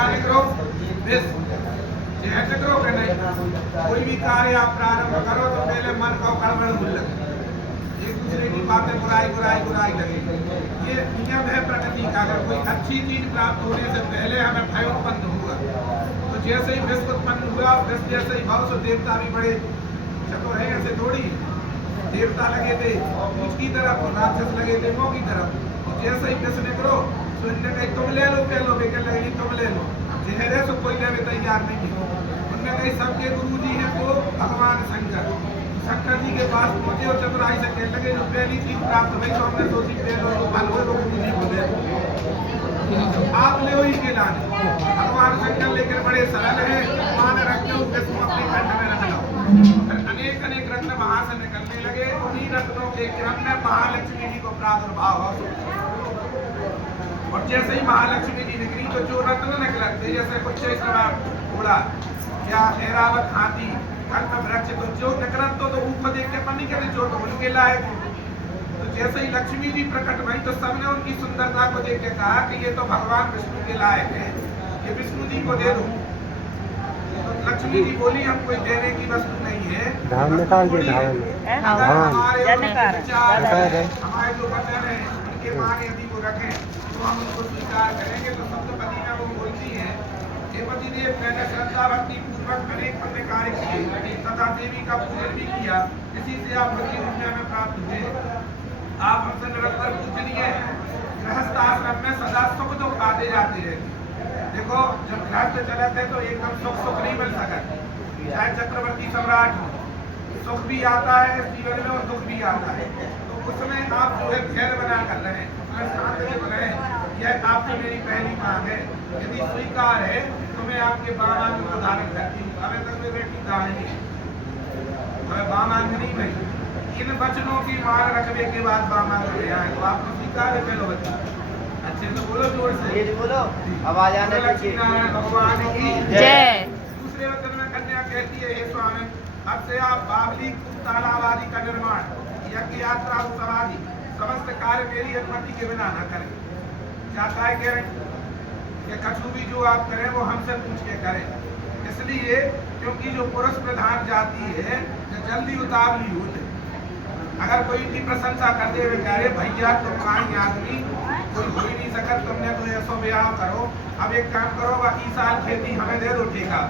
कार्य करो जैसे करो कि नहीं। कोई भी कार्य आप प्रारंभ करो तो पहले मन को गड़बड़ भूल लगे, एक दूसरे की बातें बुराई लगे। ये नियम है प्रकृति का। अगर कोई अच्छी चीज प्राप्त होने से पहले हमें भय उत्पन्न हुआ, तो जैसे ही विश्व उत्पन्न हुआ, विश्व जैसे ही भाव से देवता भी बड़े चतुर है। ऐसे थोड़ी देवता लगे थे ऊंच की तरफ और राक्षस लगे थे मुंह की तरफ। और जैसे ही विश्व ने करो तो इनने कही तुम ले लो, कह लो बेकर लगे तुम ले लो, जहरे से कोई लेने तैयार नहीं है। उनने कही सबके गुरु जी हैं तो भगवान शंकर। शंकर जी के पास पहुंचे और चतुराई से कहने लगे जो पहली चीज प्राप्त हुई तो हमने सोची ले लो, तो फल हो तो गुरु जी को दे दो, आप ले ही के लाने। भगवान शंकर लेकर बड़े सरल है, मान रखते हो विष्णु अपने खंड में रख लो। अनेक अनेक रत्न वहां से निकलने लगे। उन्हीं रत्नों के क्रम में महालक्ष्मी जी को प्रादुर्भाव हो। और जैसे ही महालक्ष्मी जी निकली तो जो रत्न निकले थे, जैसे कुछ घोड़ा या ऐरावत हाथी कल्प वृक्ष, तो जो निकलत तो ऊपर देख के पन्नी के जो ढोल के लायक। तो जैसे ही लक्ष्मी जी प्रकट हुई तो सबने उनकी सुंदरता को देख के कहा कि ये तो भगवान विष्णु के लायक है, ये विष्णु जी को दे दो। तो लक्ष्मी जी बोली हम कोई देने की वस्तु नहीं है, हमारे जो वचन है उनके मान यदि वो रखें तो हम उनको स्वीकार करेंगे। तो सप्तपदी में वो बोलती है हे पतिदेव, मैंने श्रद्धा भक्ति पूर्वक अनेक पुण्य कार्य किए तथा देवी का पूजन भी किया, इसी से आप पति रूप में हमें प्राप्त हुए। आप हमसे निरंतर पूजनीय, गृहस्थ आश्रम में सदा सुख दुख पाते जाते हैं। देखो जब गृहस्थ चले थे तो एकदम सुख नहीं मिल सका, चाहे चक्रवर्ती सम्राट हो, सुख भी आता है जीवन में और दुख भी आता है। तो उसमें आप जो है धैर्य बना कर रहे, उसमें शांत रहे। यह आपसे मेरी पहली मांग है, यदि स्वीकार है तो मैं आपके बामांग को धारण करती हूँ। हमें तक में बेटी दाहिनी हमें बामांगनी नहीं, इन वचनों की मान रखने के बाद बामांग ले आए तो आपको स्वीकार है। चलो बच्चा अच्छे से बोलो, जोर से बोलो, आवाज आने लक्ष्मी नारायण भगवान की जय। दूसरे वचन में कन्या कहती है हे स्वामी, अब से आप बावली तालाब आदि का निर्माण, यज्ञ यात्रा उत्सव आदि समस्त कार्य मेरी अनुमति के बिना न करें। क्या काय कह रहे हैं कि कछु भी जो आप करें वो हमसे पूछ के करें, इसलिए क्योंकि जो पुरुष प्रधान जाति है जो जल्दी उतावली होते। अगर कोई इनकी प्रशंसा करते हुए कह रहे भैया तुम कहीं आदमी कोई हो ही नहीं सका, तुमने तो ऐसो ब्याह करो, अब एक काम करो बाकी साल खेती हमें दे दो ठेका,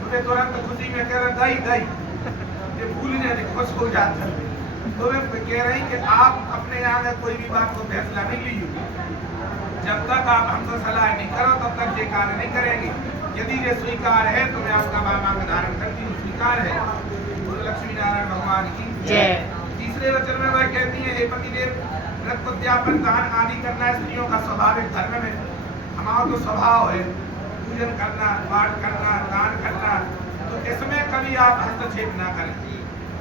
मुझे तुरंत खुशी में कह रहे दही ये भूलने खुश हो जाते। तो मैं कह रही कि आप अपने यहाँ में कोई भी बात को फैसला नहीं ली, जब तक आप हमसे सलाह नहीं करो तब तक ये कार्य नहीं करेंगे। यदि ये स्वीकार है तो मैं आपका बामांग धारण करती हूँ, स्वीकार है। लक्ष्मी नारायण भगवान की जय। तीसरे वचन में वह कहती है हे पतिदेव, व्रत उद्यापन दान आदि करना स्त्रियों का स्वाभाविक धर्म है। हमारा तो स्वभाव है पूजन करना, पाठ करना, दान करना, तो इसमें कभी आप हस्तक्षेप ना करें।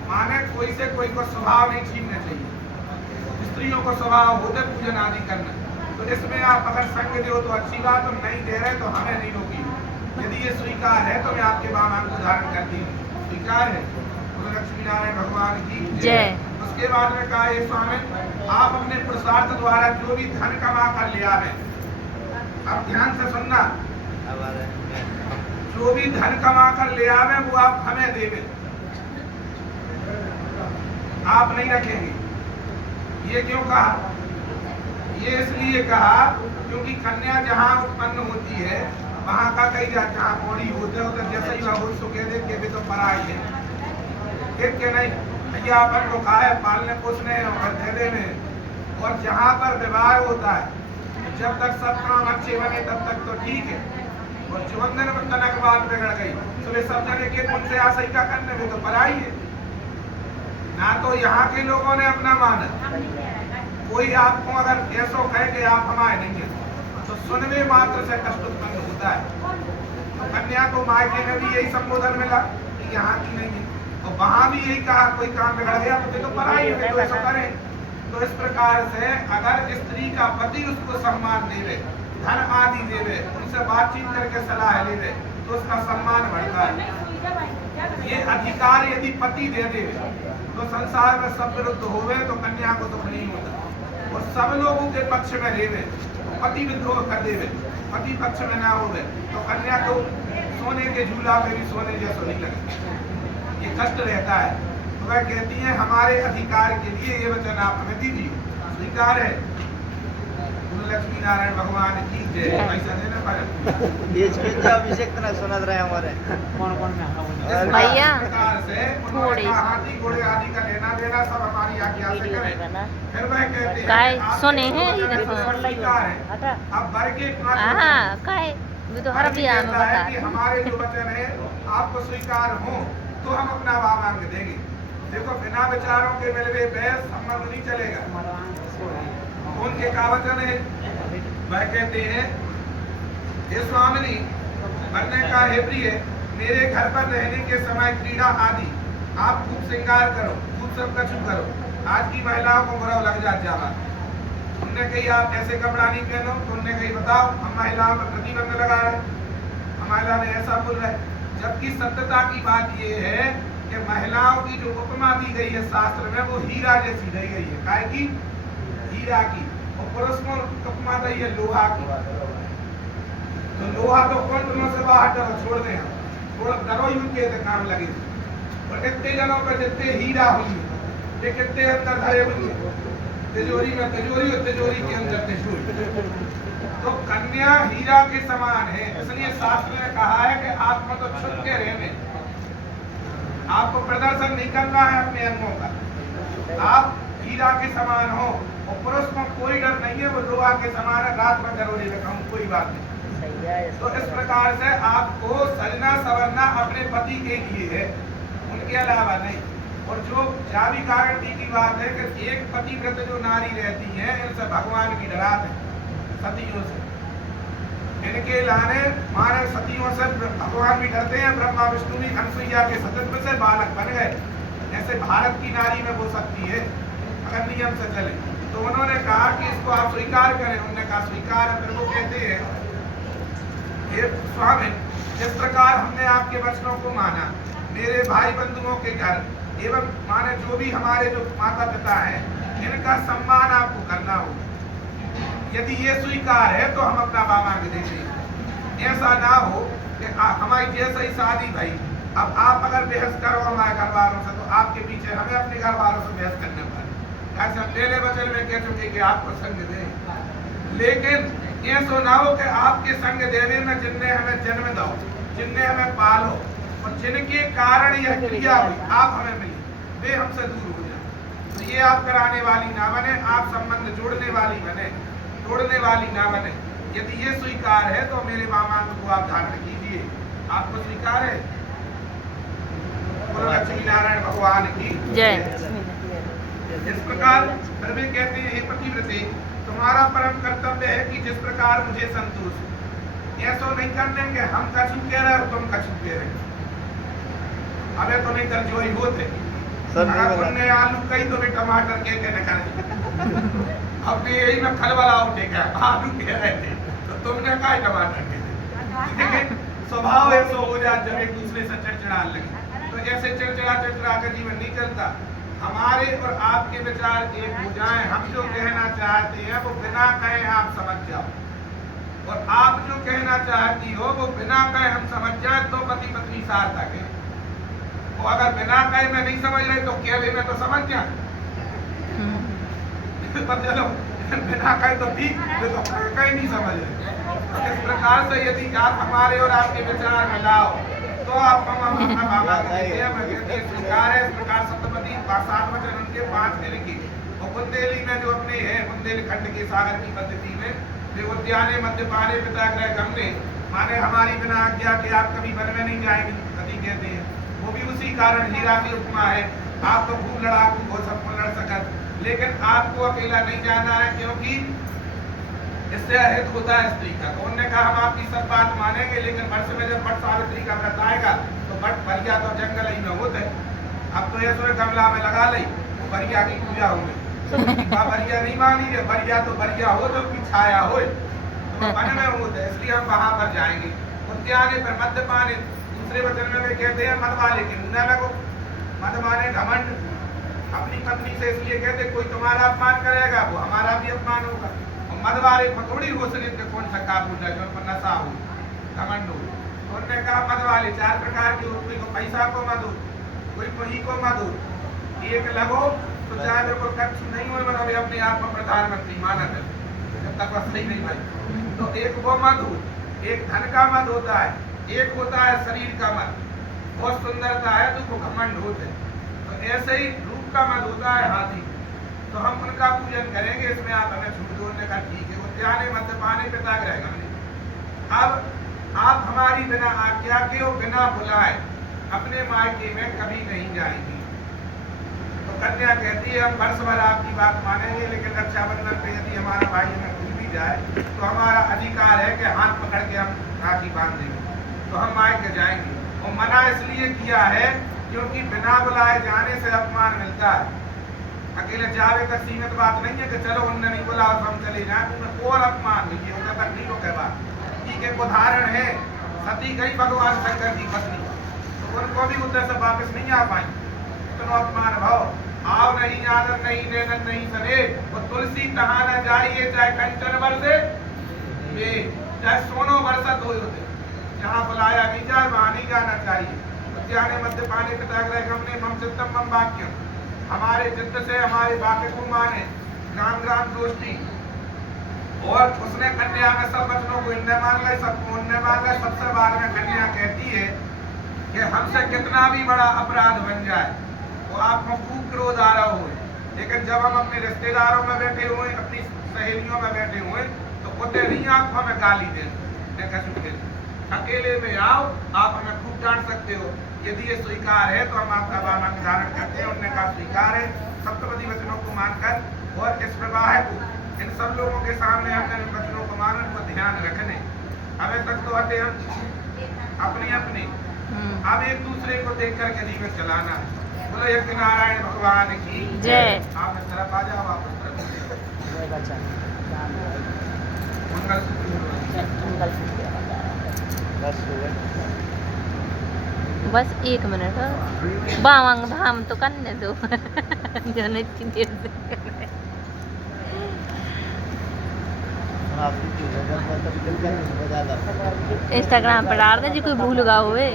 माने कोई से कोई को स्वभाव नहीं छीनना चाहिए। स्त्रियों को स्वभाव होता है पूजन आदि करना, तो इसमें आप अगर संग दो तो अच्छी बात, हम नहीं दे रहे तो हमें नहीं रोकी। यदि ये स्वीकार है तो मैं आपके बामांग को धारण करती हूँ, स्वीकार है। लक्ष्मी नारायण भगवान की जय। उसके बाद में कहा हे स्वामी, आप अपने पुरुषार्थ द्वारा जो भी धन कमा कर ले आवे, अब ध्यान से सुनना, जो भी धन कमा कर ले आवे वो आप हमें देवे, आप नहीं रखेंगे। ये क्यों कहा? ये इसलिए कहा क्योंकि कन्या जहाँ उत्पन्न होती है वहाँ का कई जहाँ पौड़ी होते होते जैसे ही वह उसको कह दे कि तो पराई है, ठीक के नहीं भैया अपन को कहा है पालने पोसने और धैर्य में। और जहाँ पर विवाह होता है जब तक सब काम अच्छे बने तब तक तो ठीक है, और चौंदन में तनक बात बिगड़ गई तो वे सब जने के उनसे आशय का करने में तो पराई है ना। तो यहाँ के लोगों ने अपना माना, कोई आपको अगर ऐसो कहे कि आप हमारे नहीं है तो सुनने मात्र से कष्ट उत्पन्न होता है। तो कन्या को मायके में भी यही संबोधन मिला कि यहाँ की नहीं है, और वहाँ भी यही कहा कोई काम बिगड़ गया तो पराई है, तो ऐसा करें। तो इस प्रकार से अगर स्त्री का पति उसको सम्मान देवे, धन आदि देवे, उनसे बातचीत करके सलाह लेवे तो उसका सम्मान बढ़ता है। ये अधिकार यदि पति दे देवे तो संसार में सब विरुद्ध होवे तो कन्या को दुख नहीं होता, और सब लोगों के पक्ष में रेवे, पति विद्रोह कर देवे पति पक्ष में ना हो गए तो कन्या तो सोने के झूला में भी सोने जैसा नहीं लगता, ये कष्ट रहता है। तो वह कहती है हमारे अधिकार के लिए ये वचन आप हमें दीजिए, स्वीकार है। लक्ष्मी नारायण भगवान की जय। ऐसा देना पर अभिषेक तो सुना रहे हमारे कौन भैया थोड़ी हाथी घोड़े आदि का लेना देना सब हमारी आज्ञा से करें। फिर वह कहते हैं काय सुने हैं ये देखो स्वीकार है। अब बर के हाँ काय वो तो हर बिया में बता कि हमारे जो वचन है आपको स्वीकार हो तो हम अपना वामांग देंगे। देखो बिना विचारों के मिलवे बहस संबंध नहीं चलेगा। उनके का वचन है, वह कहते हैं हे स्वामिनी बनने का हे प्रिय, मेरे घर पर रहने के समय क्रीड़ा आदि आप खूब श्रृंगार करो, खूब सब कछु करो। आज की महिलाओं को बुरा लग जावा। उनने कही आप ऐसे कपड़ा नहीं पहनो, तो उनने कही बताओ हम महिलाओं पर प्रतिबंध लगा रहे। हम महिला ने ऐसा बोल रहे, जबकि सत्यता की बात ये है कि महिलाओं की जो उपमा दी गई है शास्त्र में वो हीरा जैसी दी गई है। काय की? हीरा की। और पुरुष को उपमा दी है लोहा की। तो लोहा तो कंठ से बाहर डरो छोड़ दे, थोड़ा डरो युद्ध के काम लगे। और कितने जनों पर जितने हीरा हुई ये कितने अंदर धरे हुई तिजोरी में, तिजोरी और तिजोरी के अंदर तिजोरी। तो कन्या हीरा के समान है, इसलिए शास्त्र ने कहा है कि आप मतलब छुप के रहने, आपको प्रदर्शन नहीं करना है अपने अंगों का, आप हीरा के समान हो। और पुरुष को कोई डर नहीं है, वो लोहा के समान है, रात में जरूरी रखा हूँ कोई बात नहीं। तो इस प्रकार से आपको सजना सवरना अपने पति के लिए है, उनके अलावा नहीं। और जो जावी गारंटी की बात है कि एक पतिव्रत जो नारी रहती है इनसे भगवान की डरात है सतियों से, इनके लाने माने सतियों से भगवान भी डरते हैं। ब्रह्मा विष्णु भी अनसुईया के सतत्व से बालक बन गए। ऐसे भारत की नारी में हो सकती है अगर नियम से चले। तो उन्होंने कहा कि इसको आप स्वीकार करें, उन्होंने कहा स्वीकार है। फिर वो कहते हैं हे स्वामी जिस प्रकार हमने आपके वचनों को माना, मेरे भाई बंधुओं के घर एवं माने जो भी हमारे जो माता पिता हैं इनका सम्मान आपको करना होगा। यदि ये स्वीकार है तो हम अपना वामांग देंगे। ऐसा ना हो कि हमारी जैसे ही शादी भाई, अब आप अगर बहस करो हमारे घर वालों से तो आपके पीछे हमें अपने घर वालों से बहस करने पड़े। ऐसा पहले वचन में कह चुके कि आपको संग दें, लेकिन ये सो ना हो कि आपके संग देने में जिनने हमें जन्म दो, जिनने हमें पालो और जिनके कारण यह क्रिया हुई आप हमें मिली, वे हमसे दूर हो जाए। तो ये आप कराने वाली ना बने, आप संबंध जोड़ने वाली बने, तोड़ने वाली ना बने। यदि ये स्वीकार है तो मेरे वामांग को आप धारण कीजिए। आपको स्वीकार है? बोलो लक्ष्मी नारायण भगवान की जय। इस प्रकार फिर वे कहते हैं हे पतिव्रते तुम्हारा परम कर्तव्य है कि जिस प्रकार मुझे संतोष हो। ऐसा नहीं कर देंगे हम कछु कह रहे हो तुम कछु कह रहे हो। अबे तो नहीं कर जो ही होते अगर तुमने आलू कही तो भी टमाटर के कहने करें। अब यही में खल वाला उठेगा आलू कह रहे थे तो तुमने कहा टमाटर के थे। लेकिन स्वभाव ऐसा हो जाए जब एक दूसरे से चिड़चिड़ाने लगे तो ऐसे चिड़चिड़ा कर जीवन नहीं चलता। हमारे और आपके विचार एक हो जाए, हम जो कहना चाहते हैं वो बिना कहे आप समझ जाओ और आप जो कहना चाहती हो वो बिना कहे हम समझ जाए तो पति पत्नी सार्थक है। और अगर बिना कहे मैं नहीं समझ रही तो कह भी मैं तो समझ जाए चलो बिना कहे तो ठीक, तो कहीं नहीं समझ रहे। इस प्रकार से यदि आप हमारे और आपके विचार में लाओ तो आप हम अपना बाबा स्वीकार है। इस प्रकार सप्तपदी 7 वचन उनके 5 दिन की और बुंदेली में जो अपने हैं बुंदेलखंड के सागर की पद्धति में वे उद्याने मध्यपाने पिताग्रह गमने माने हमारी बिना आज्ञा के आप कभी वन में नहीं जाएंगे कभी कहते हैं। वो भी उसी कारण हीरा की उपमा है। आप तो खूब लड़ाकू हो सबको लड़ सकत, लेकिन आपको अकेला नहीं जाना है क्योंकि इससे अहित होता है स्त्री का। तो उन्होंने कहा हम आपकी सब बात मानेंगे, लेकिन वर्ष में जब वट सावित्री का व्रत आएगा तो वट बरिया तो जंगल ही में होते। अब तो ये गमला में लगा ली तो बरिया की पूजा हो गई। बरिया नहीं मानी है, बरिया तो बरिया हो जो की छाया हो तो वन में होते, इसलिए हम वहां पर जाएंगे। उद्याने पर मद्यपाने दूसरे वचन में वे कहते हैं मद वाले के मुंह न लगो। मद माने घमंड अपनी पत्नी से इसलिए कहते कोई तुम्हारा अपमान करेगा वो हमारा भी अपमान होगा। मद वाले को थोड़ी हो सके कौन सा काबू है जो पर नशा हो घमंड हो। तो उन्होंने कहा मद वाले 4 प्रकार के, कोई को पैसा को मद हो, कोई को ही को मद हो, एक लगो तो चाहे बिल्कुल कच्छ नहीं हो, मतलब अपने आप में प्रधानमंत्री माना है जब तक वह सही नहीं भाई। तो एक वो मद हो, एक धन का मद होता है, एक होता है शरीर का मद, बहुत सुंदरता है तो घमंड होते। तो ऐसे ही रूप का मद होता है हाथी। तो हम उनका पूजन करेंगे, इसमें आप हमें छूट दो। उन्होंने कहा ठीक है। उद्याने मद्यपाने पिता रहेगा। अब आप हमारी बिना आज्ञा के और बिना बुलाए अपने मायके में कभी नहीं जाएंगी। तो कन्या कहती है हम वर्ष भर आपकी बात मानेंगे, लेकिन रक्षाबंधन पे यदि हमारा भाई हमें भूल भी जाए तो हमारा अधिकार है कि हाथ पकड़ के हम राखी बांध देंगे, तो हम मायके जाएंगे। और मना इसलिए किया है क्योंकि बिना बुलाए जाने से अपमान मिलता है। अकेले जावे तक सीमित बात नहीं है कि चलो उनने नहीं बोला तो हम चले जाए, उन्हें और अपमान लीजिए, उधर तक नहीं रोके बात। ठीक है, उदाहरण है सती गई भगवान शंकर की पत्नी, तो उनको भी उधर से वापस नहीं आ पाई। तो अपमान भाव आव नहीं, आदर नहीं, नैनन नहीं सने, वो तुलसी कहा न जाइए चाहे कंचन बरसे, ये चाहे सोनो बरसत हो होते, जहाँ बुलाया नहीं जाए वहां नहीं जाना चाहिए। उद्याने मद्यपाने पिताग्रह हमने मम चित्तम मम वाक्यम, हमारे चित्त से हमारे वाक्य को माने, ग्राम ग्राम दोस्ती। और उसने कन्या में सब वचनों को इनने मान ले, सबको उनने मान ले। सबसे बाद में कन्या कहती है कि हमसे कितना भी बड़ा अपराध बन जाए वो आपको खूब क्रोध आ रहा हो, लेकिन जब हम अपने रिश्तेदारों में बैठे हुए, अपनी सहेलियों में बैठे हुए, तो उतने नहीं आप हमें गाली दें। अकेले में आओ, आप हमें खूब डांट सकते हो, यदि ये स्वीकार है तो हम आपका वाहन धारण करते हैं। उन्होंने कहा स्वीकार है। सप्तपदी वचनों को मानकर और इस विवाह को इन सब लोगों के सामने हमने इन वचनों को माना, उनको ध्यान रखने। अभी तक तो हटे हम अपनी अपनी, अब एक दूसरे को देख कर के जीवन चलाना है। बोलो यज्ञ नारायण भगवान की जय। आप इस तरफ आ जाओ, आप इस तरफ बस 1 मिनट बावंग धाम तो करने दो जाने इतनी देर से इंस्टाग्राम पर डाल दे जी कोई भूल गा हुए।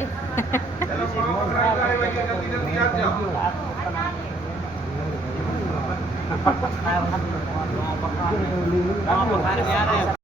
चलो